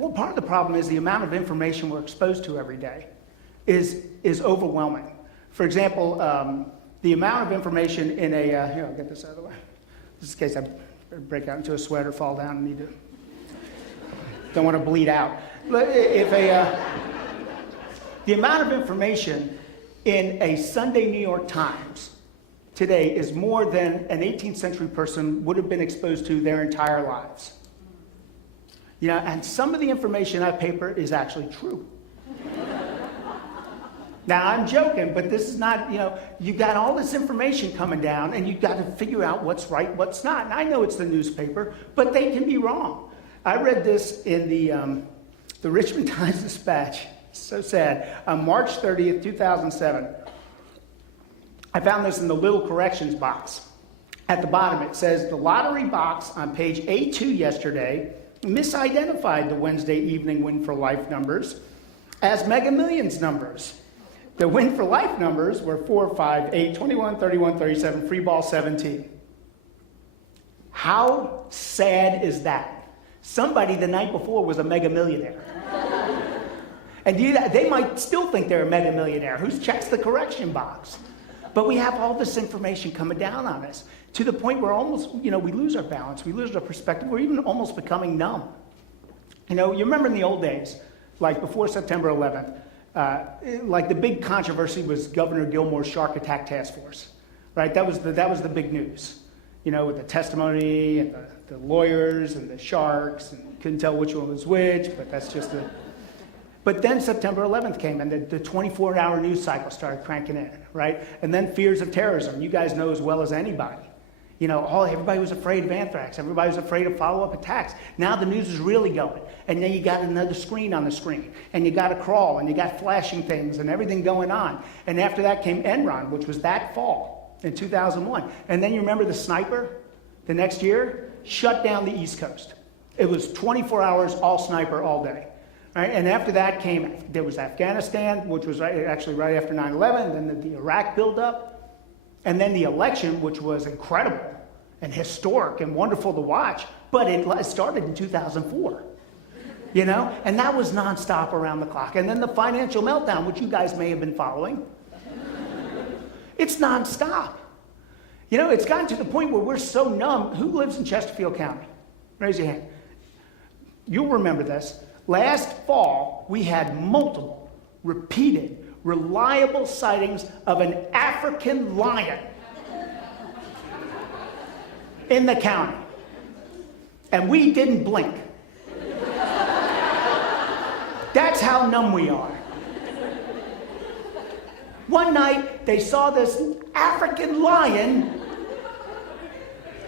well, part of the problem is the amount of information we're exposed to every day is overwhelming. For example, the amount of information in a, here, I'll get this out of the way. Just in case I break out into a sweat or fall down and need to, don't want to bleed out. The amount of information in a Sunday New York Times today is more than an 18th century person would have been exposed to their entire lives. You know, and some of the information on paper is actually true. Now, I'm joking, but this is not, you know, you got all this information coming down, and you've got to figure out what's right, what's not. And I know it's the newspaper, but they can be wrong. I read this in the Richmond Times-Dispatch, so sad, on March 30th, 2007. I found this in the little corrections box. At the bottom, it says, the lottery box on page A2 yesterday misidentified the Wednesday evening Win for Life numbers as Mega Millions numbers. The Win for Life numbers were 4, 5, 8, 21, 31, 37, free ball 17. How sad is that? Somebody the night before was a mega millionaire. And they might still think they're a mega millionaire. Who checks the correction box? But we have all this information coming down on us to the point where almost, you know, we lose our balance, we lose our perspective, we're even almost becoming numb. You know, you remember in the old days, like before September 11th, like the big controversy was Governor Gilmore's shark attack task force, right? That was the big news, you know, with the testimony and the lawyers and the sharks, and couldn't tell which one was which, but that's just the... But then September 11th came, and the 24-hour news cycle started cranking in, right? And then fears of terrorism. You guys know as well as anybody. You know, everybody was afraid of anthrax. Everybody was afraid of follow-up attacks. Now the news is really going. And then you got another screen on the screen. And you got to crawl, and you got flashing things, and everything going on. And after that came Enron, which was that fall in 2001. And then you remember the sniper, the next year, shut down the East Coast. It was 24 hours, all sniper, all day. Right? And after that there was Afghanistan, which was actually right after 9/11, then the Iraq buildup, and then the election, which was incredible and historic and wonderful to watch, but it started in 2004, you know? And that was nonstop around the clock. And then the financial meltdown, which you guys may have been following. It's nonstop. You know, it's gotten to the point where we're so numb. Who lives in Chesterfield County? Raise your hand. You'll remember this. Last fall, we had multiple, repeated, reliable sightings of an African lion in the county. And we didn't blink. That's how numb we are. One night, they saw this African lion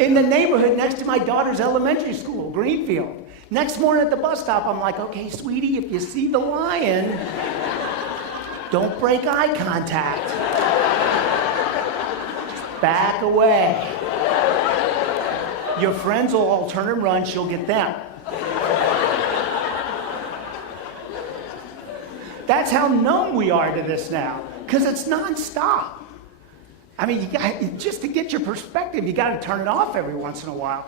in the neighborhood next to my daughter's elementary school, Greenfield. Next morning at the bus stop, I'm like, okay, sweetie, if you see the lion, don't break eye contact. Just back away. Your friends will all turn and run, she'll get them. That's how numb we are to this now, because it's nonstop. I mean, just to get your perspective, you got to turn it off every once in a while.